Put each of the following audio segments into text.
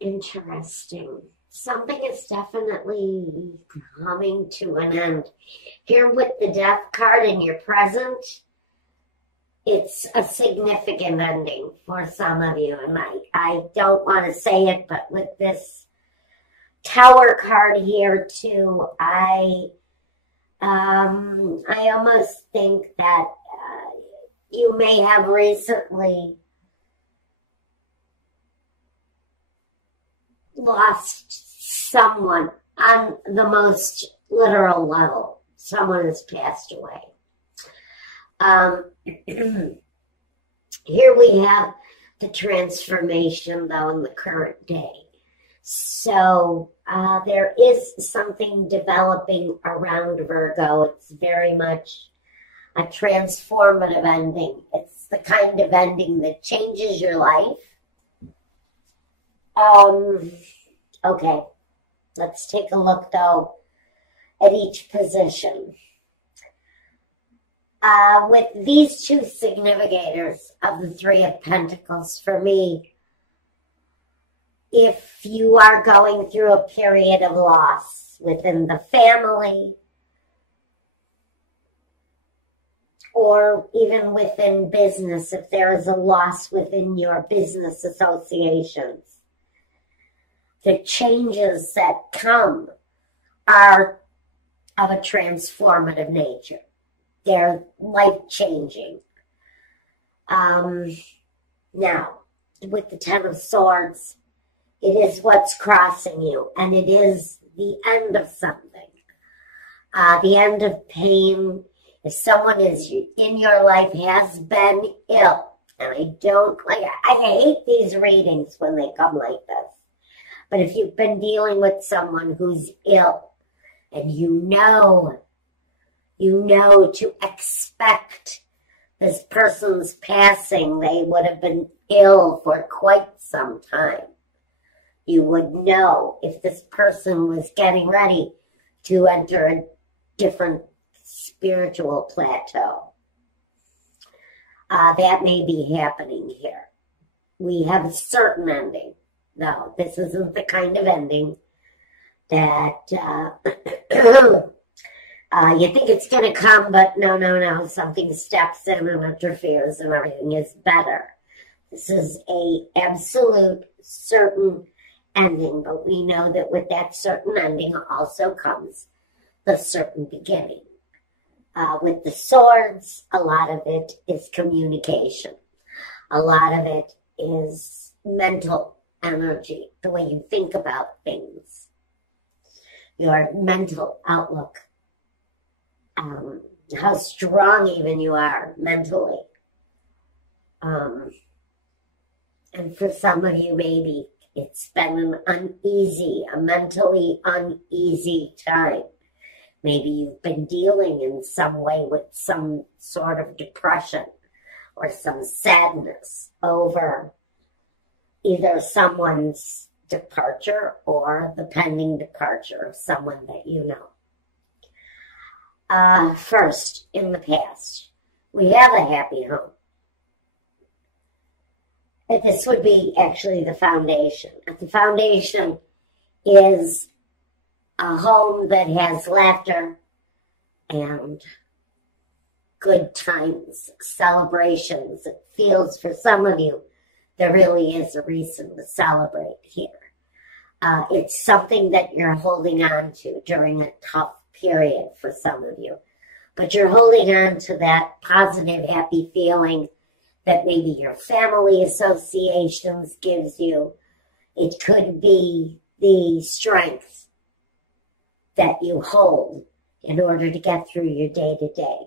Interesting. Something is definitely coming to an end. Here with the Death card in your present, it's a significant ending for some of you. And I don't want to say it, but with this Tower card here too, I almost think that you may have recently lost someone on the most literal level. Someone has passed away. Here we have the transformation, though, in the current day. So there is something developing around Virgo. It's very much a transformative ending. It's the kind of ending that changes your life. Okay, let's take a look, though, at each position. With these two significators of the Three of Pentacles, for me, if you are going through a period of loss within the family, or even within business, if there is a loss within your business associations, the changes that come are of a transformative nature. They're life-changing. Now, with the Ten of Swords, it is what's crossing you, and it is the end of something. The end of pain. If someone is in your life has been ill, and I hate these readings when they come like this, but if you've been dealing with someone who's ill, and you know to expect this person's passing, they would have been ill for quite some time. You would know if this person was getting ready to enter a different spiritual plateau. That may be happening here. We have a certain ending. No, this isn't the kind of ending that you think it's going to come, but no, something steps in and interferes and everything is better. This is a absolute certain ending, but we know that with that certain ending also comes the certain beginning. With the swords, a lot of it is communication. A lot of it is mental energy, the way you think about things, your mental outlook, how strong even you are mentally. And for some of you, maybe it's been a mentally uneasy time. Maybe you've been dealing in some way with some sort of depression or some sadness over either someone's departure or the pending departure of someone that you know. First, in the past, we have a happy home. This would be actually the foundation. The foundation is a home that has laughter and good times, celebrations. It feels for some of you there really is a reason to celebrate here. It's something that you're holding on to during a tough period for some of you. But you're holding on to that positive, happy feeling that maybe your family associations gives you. It could be the strength that you hold in order to get through your day-to-day.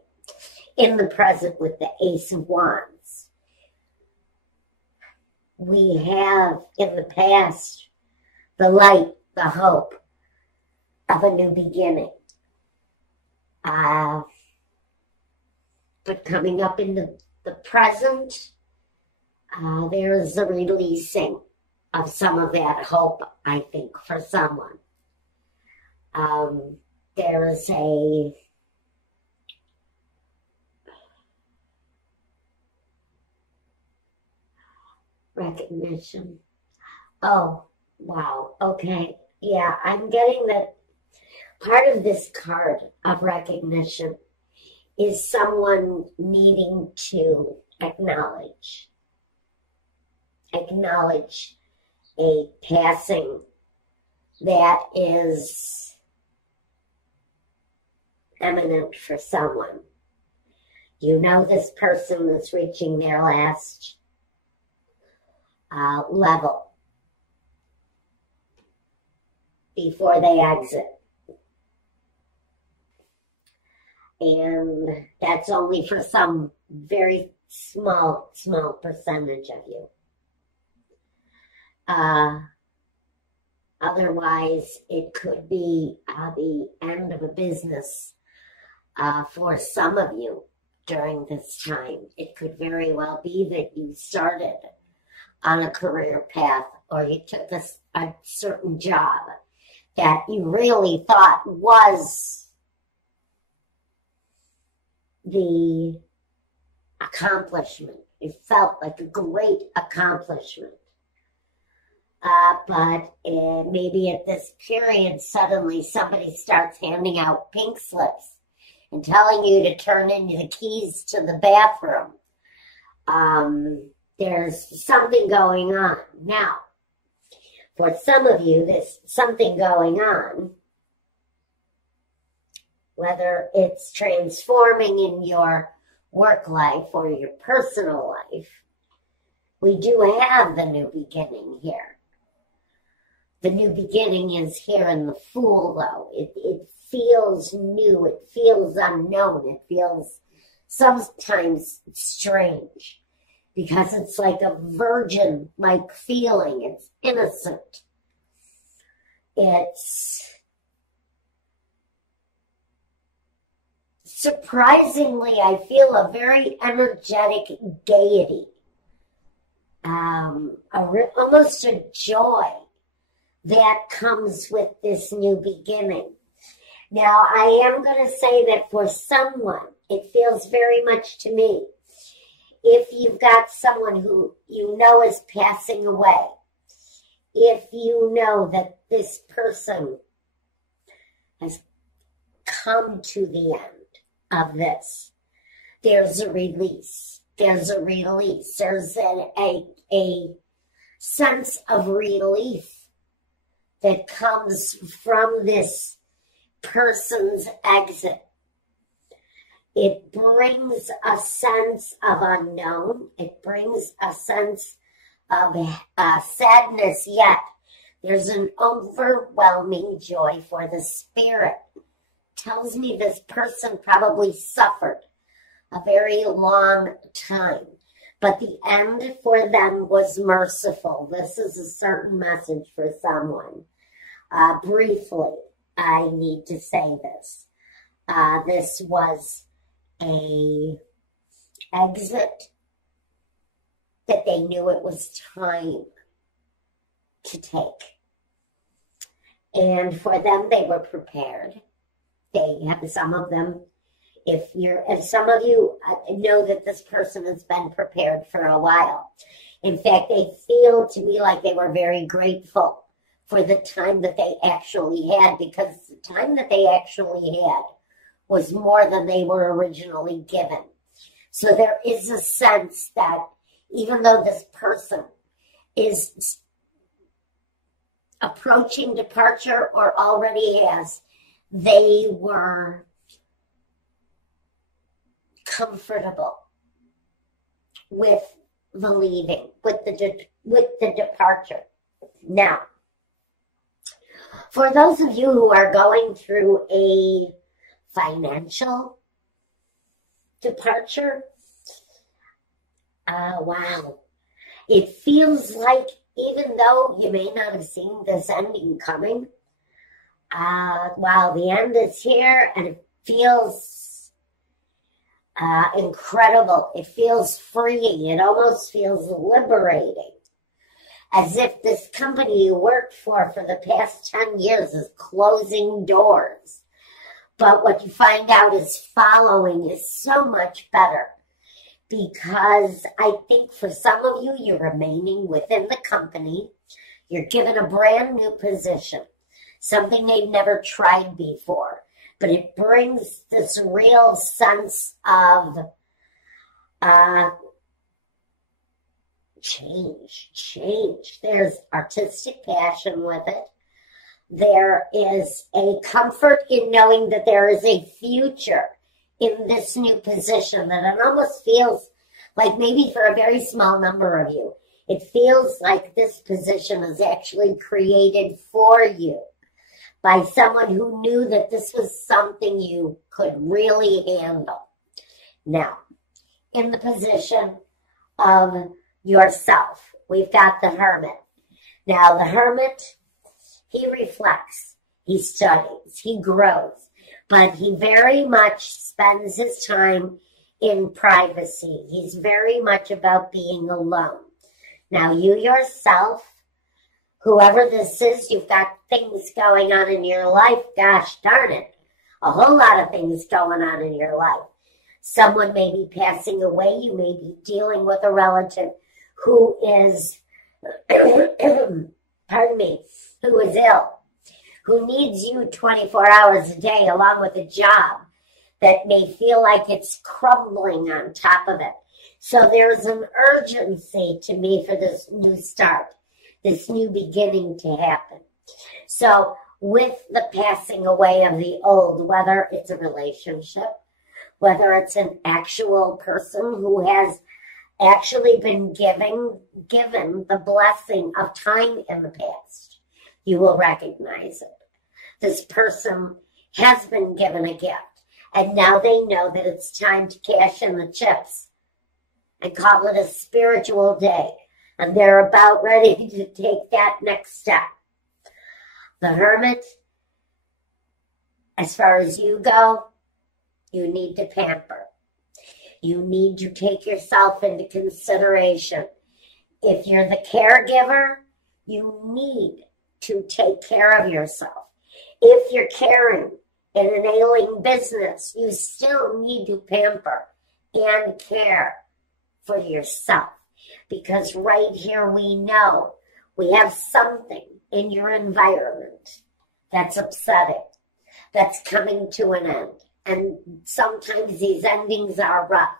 In the present with the Ace of Wands, we have in the past the light, the hope of a new beginning. But coming up into the present, there is a releasing of some of that hope, I think, for someone. There is a recognition. Oh, Wow. Okay. Yeah, I'm getting that part of this card of recognition is someone needing to acknowledge a passing that is imminent for someone. You know this person is reaching their last level before they exit. And that's only for some very small percentage of you. Otherwise, it could be the end of a business for some of you during this time. It could very well be that you started on a career path, or you took a certain job that you really thought was the accomplishment. It felt like a great accomplishment. But maybe at this period, suddenly somebody starts handing out pink slips and telling you to turn in the keys to the bathroom. There's something going on. Now, for some of you, there's something going on, whether it's transforming in your work life or your personal life. We do have the new beginning here. The new beginning is here in the Fool, though. It feels new. It feels unknown. It feels sometimes strange because it's like a virgin-like feeling. It's innocent. It's surprisingly, I feel a very energetic gaiety, almost a joy that comes with this new beginning. Now, I am going to say that for someone, it feels very much to me, if you've got someone who you know is passing away, if you know that this person has come to the end of this, there's a release. There's a release. There's a sense of relief that comes from this person's exit. It brings a sense of unknown. It brings a sense of sadness, yet there's an overwhelming joy for the spirit. Tells me this person probably suffered a very long time, but the end for them was merciful. This is a certain message for someone. Briefly, I need to say this. This was a exit that they knew it was time to take. And for them, they were prepared. They have some of them. If some of you know that this person has been prepared for a while. In fact, they feel to me like they were very grateful for the time that they actually had, because the time that they actually had was more than they were originally given. So there is a sense that even though this person is approaching departure or already has, they were comfortable with the leaving, with the departure. Now, for those of you who are going through a financial departure, wow, it feels like even though you may not have seen this ending coming, wow, the end is here, and it feels incredible. It feels freeing. It almost feels liberating. As if this company you worked for the past 10 years is closing doors. But what you find out is following is so much better. Because I think for some of you, you're remaining within the company. You're given a brand new position, something they've never tried before, but it brings this real sense of change. There's artistic passion with it. There is a comfort in knowing that there is a future in this new position, that it almost feels like, maybe for a very small number of you, it feels like this position is actually created for you by someone who knew that this was something you could really handle. Now, in the position of yourself, we've got the Hermit. Now, the Hermit, he reflects, he studies, he grows, but he very much spends his time in privacy. He's very much about being alone. Now, you yourself, whoever this is, you've got things going on in your life. Gosh darn it, a whole lot of things going on in your life. Someone may be passing away. You may be dealing with a relative who is, pardon me, who is ill, who needs you 24 hours a day, along with a job that may feel like it's crumbling on top of it. So there's an urgency to me for this new start, this new beginning to happen. So with the passing away of the old, whether it's a relationship, whether it's an actual person who has actually been given the blessing of time in the past, you will recognize it. This person has been given a gift, and now they know that it's time to cash in the chips and call it a spiritual day, and they're about ready to take that next step. The Hermit, as far as you go, you need to pamper. You need to take yourself into consideration. If you're the caregiver, you need to take care of yourself. If you're caring in an ailing business, you still need to pamper and care for yourself. Because right here we know we have something in your environment that's upsetting, that's coming to an end. And sometimes these endings are rough.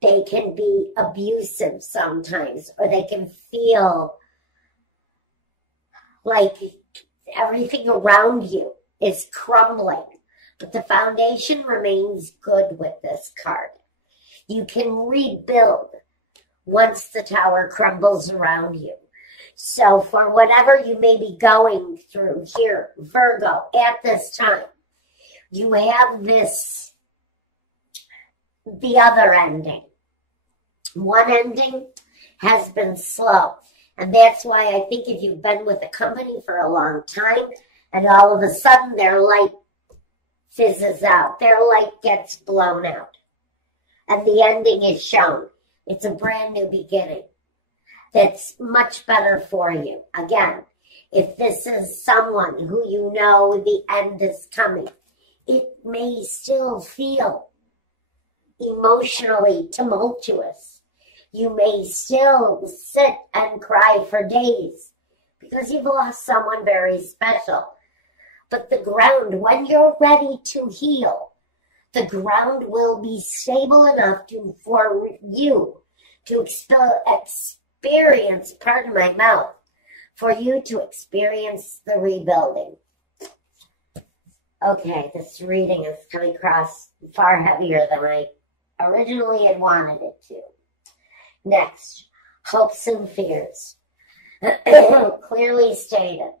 They can be abusive sometimes, or they can feel like everything around you is crumbling. But the foundation remains good with this card. You can rebuild once the tower crumbles around you. So for whatever you may be going through here, Virgo, at this time, you have this, the other ending. One ending has been slow. And that's why I think if you've been with a company for a long time and all of a sudden their light fizzes out, their light gets blown out, and the ending is shown, it's a brand new beginning that's much better for you. Again, if this is someone who you know the end is coming, it may still feel emotionally tumultuous. You may still sit and cry for days because you've lost someone very special. But the ground, when you're ready to heal, the ground will be stable enough for you to experience, pardon my mouth, for you to experience the rebuilding. Okay, this reading is coming across far heavier than I originally had wanted it to. Next, hopes and fears. Clearly stated,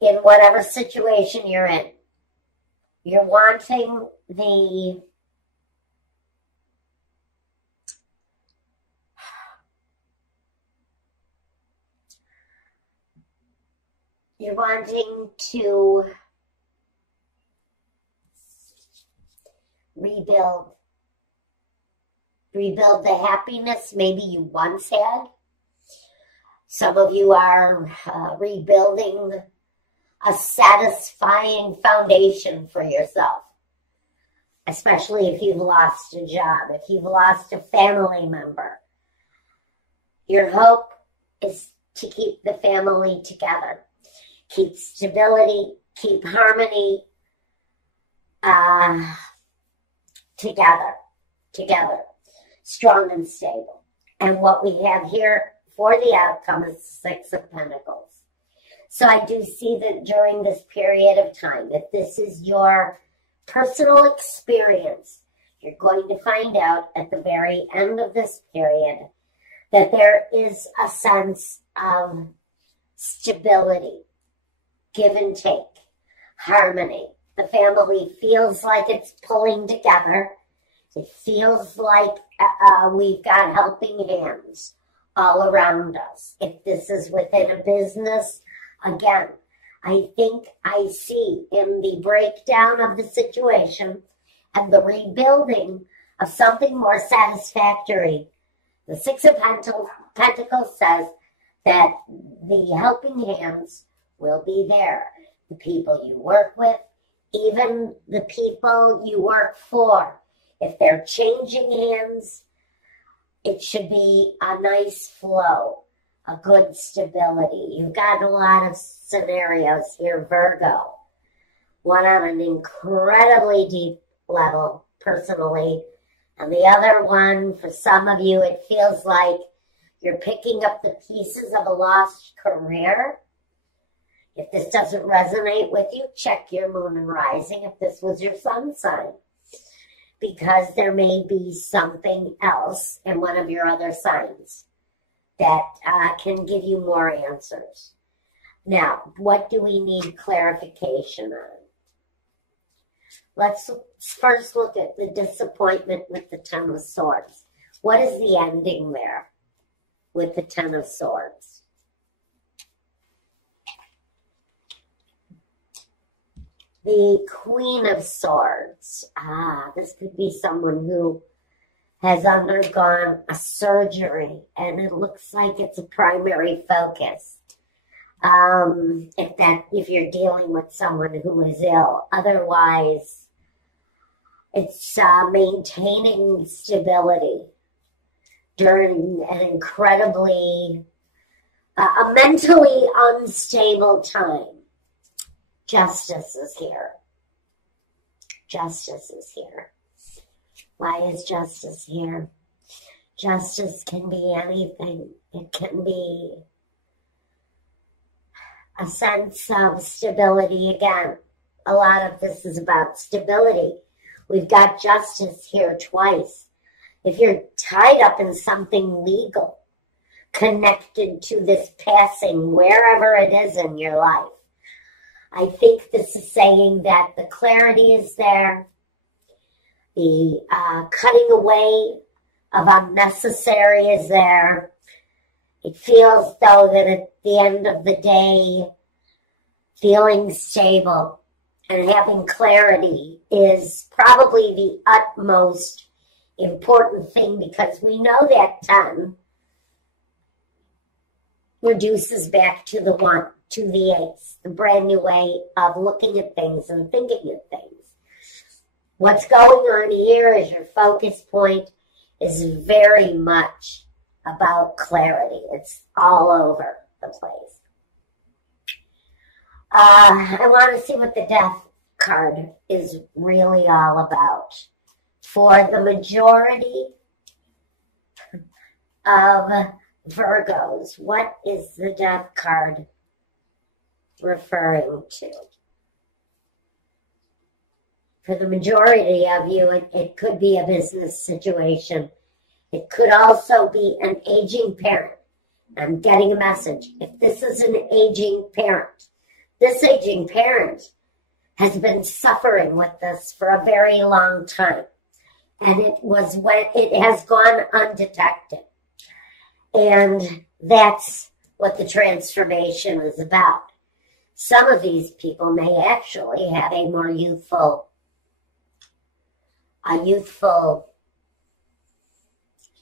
in whatever situation you're in, you're wanting to rebuild the happiness maybe you once had. Some of you are rebuilding a satisfying foundation for yourself, especially if you've lost a job, if you've lost a family member. Your hope is to keep the family together, keep stability, keep harmony together, strong and stable. And what we have here for the outcome is the Six of Pentacles. So I do see that during this period of time, if this is your personal experience, you're going to find out at the very end of this period that there is a sense of stability, give and take, harmony. The family feels like it's pulling together. It feels like we've got helping hands all around us. If this is within a business, again, I think I see in the breakdown of the situation and the rebuilding of something more satisfactory. The Six of Pentacles says that the helping hands will be there. The people you work with, even the people you work for. If they're changing hands, it should be a nice flow, a good stability. You've got a lot of scenarios here, Virgo. One on an incredibly deep level, personally. And the other one, for some of you, it feels like you're picking up the pieces of a lost career. If this doesn't resonate with you, check your moon and rising if this was your sun sign. Because there may be something else in one of your other signs that can give you more answers. Now, what do we need clarification on? Let's first look at the disappointment with the Ten of Swords. What is the ending there with the Ten of Swords? The Queen of Swords. This could be someone who has undergone a surgery, and it looks like it's a primary focus. If you're dealing with someone who is ill. Otherwise, it's maintaining stability during an incredibly, a mentally unstable time. Justice is here. Justice is here. Why is justice here? Justice can be anything. It can be a sense of stability again. A lot of this is about stability. We've got justice here twice. If you're tied up in something legal, connected to this passing, wherever it is in your life, I think this is saying that the clarity is there, the cutting away of unnecessary is there. It feels, though, that at the end of the day, feeling stable and having clarity is probably the utmost important thing, because we know that 10 reduces back to the 1, to the ace, the brand new way of looking at things and thinking of things. What's going on here is your focus point is very much about clarity. It's all over the place. I want to see what the Death card is really all about. For the majority of Virgos, what is the Death card referring to? For the majority of you, it could be a business situation. It could also be an aging parent. I'm getting a message. If this is an aging parent, this aging parent has been suffering with this for a very long time. And it has gone undetected. And that's what the transformation is about. Some of these people may actually have a more youthful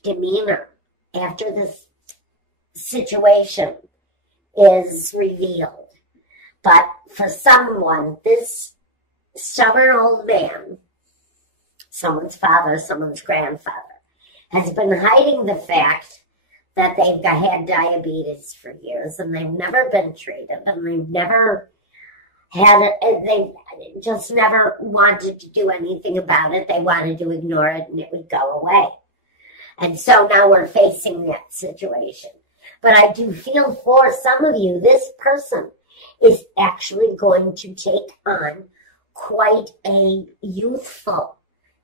demeanor after this situation is revealed. But for someone, this stubborn old man, someone's father, someone's grandfather, has been hiding the fact that they've had diabetes for years and they've never been treated and they've never had it, they just never wanted to do anything about it. They wanted to ignore it and it would go away. And so now we're facing that situation. But I do feel for some of you, this person is actually going to take on quite a youthful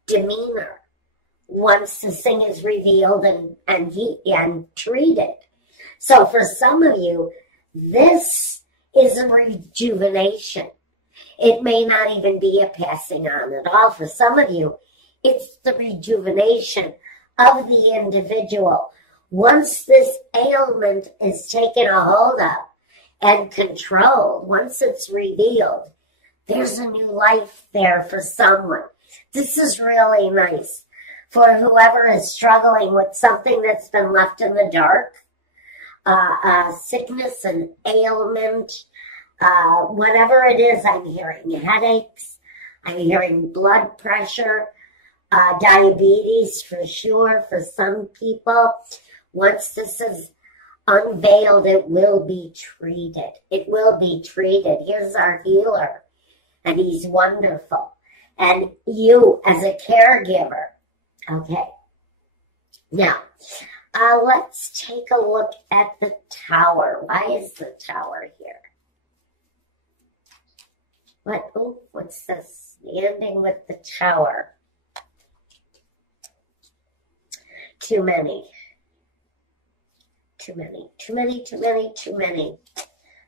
demeanor once this thing is revealed and treated. So for some of you, this is a rejuvenation. It may not even be a passing on at all. For some of you, it's the rejuvenation of the individual. Once this ailment is taken a hold of and controlled, once it's revealed, there's a new life there for someone. This is really nice for whoever is struggling with something that's been left in the dark, sickness and ailment, whatever it is. I'm hearing headaches, I'm hearing blood pressure, diabetes for sure for some people. Once this is unveiled, it will be treated. It will be treated. Here's our healer, and he's wonderful. And you as a caregiver. Okay. Now, let's take a look at the Tower. Why is the Tower here? What? Oh, what's this? The ending with the Tower. Too many. Too many, too many, too many, too many.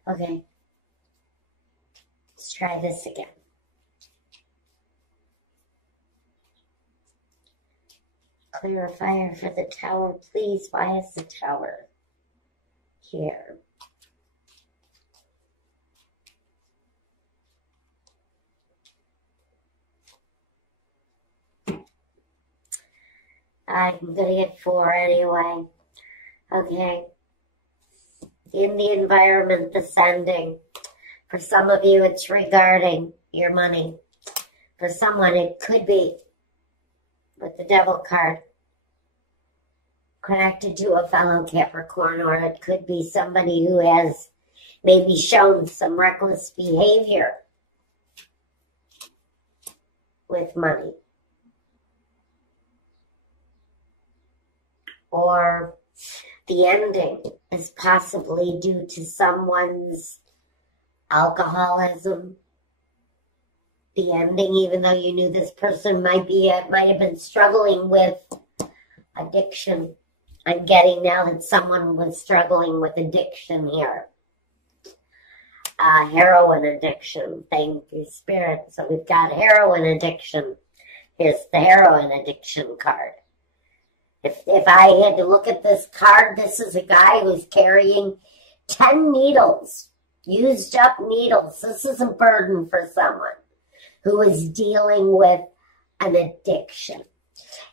Okay. Let's try this again. Clarifier for the Tower, please. Why is the Tower here? I'm going to get 4 anyway. Okay. In the environment, descending. For some of you, it's regarding your money. For someone, it could be with the Devil card connected to a fellow Capricorn, or it could be somebody who has maybe shown some reckless behavior with money. Or the ending is possibly due to someone's alcoholism. The ending, even though you knew this person might have been struggling with addiction. I'm getting now that someone was struggling with addiction here. Heroin addiction. Thank you, Spirit. So we've got heroin addiction. Here's the heroin addiction card. If I had to look at this card, this is a guy who's carrying 10 needles, used up needles. This is a burden for someone who is dealing with an addiction.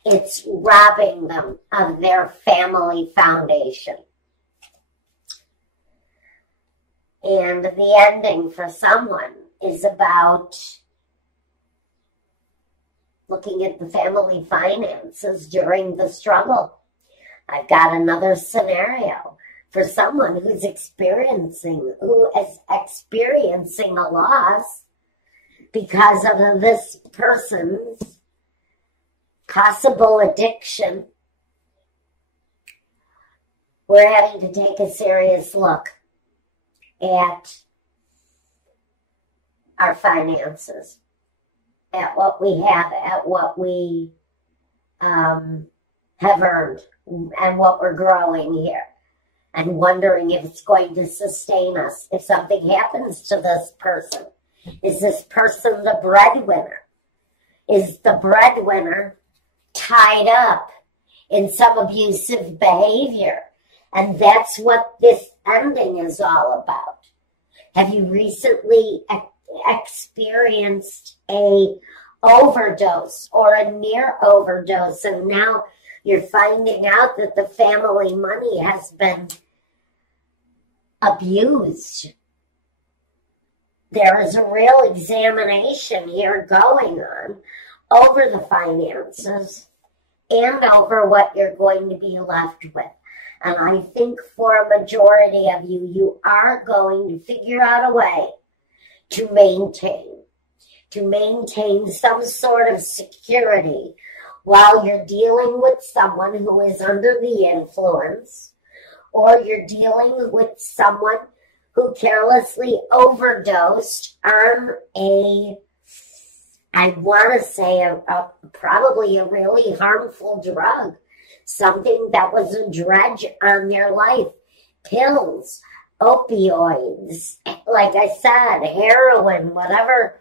It's robbing them of their family foundation. And the ending for someone is about looking at the family finances during the struggle. I've got another scenario for someone who is experiencing a loss because of this person's possible addiction. We're having to take a serious look at our finances, at what we have, at what we have earned, and what we're growing here, and wondering if it's going to sustain us. If something happens to this person, is this person the breadwinner? Is the breadwinner tied up in some abusive behavior? And that's what this ending is all about. Have you recently experienced a overdose or a near overdose, and now you're finding out that the family money has been abused? There is a real examination here going on over the finances and over what you're going to be left with. And I think for a majority of you, you are going to figure out a way to maintain some sort of security while you're dealing with someone who is under the influence, or you're dealing with someone who carelessly overdosed on I want to say probably a really harmful drug, something that was a dredge on their life. Pills, opioids, like I said, heroin, whatever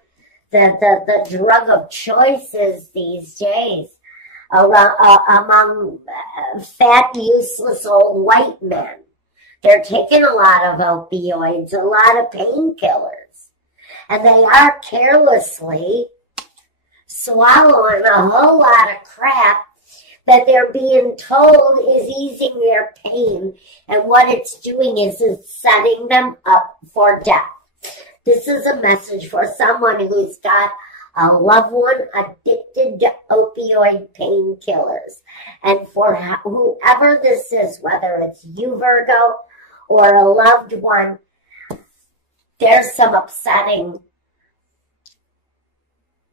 the drug of choice is these days among fat, useless old white men. They're taking a lot of opioids, a lot of painkillers, and they are carelessly swallowing a whole lot of crap that they're being told is easing their pain, and what it's doing is it's setting them up for death. This is a message for someone who's got a loved one addicted to opioid painkillers. And for whoever this is, whether it's you, Virgo, or a loved one, there's some upsetting.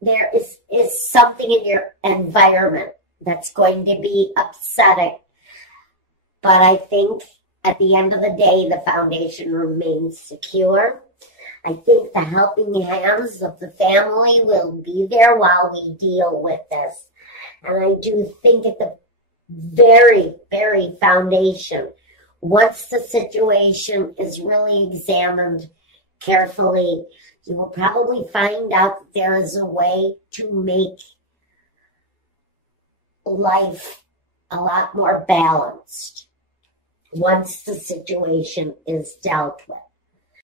There is something in your environment that's going to be upsetting. But I think at the end of the day, the foundation remains secure. I think the helping hands of the family will be there while we deal with this. And I do think at the very, very foundation, once the situation is really examined carefully, you will probably find out that there is a way to make life a lot more balanced once the situation is dealt with.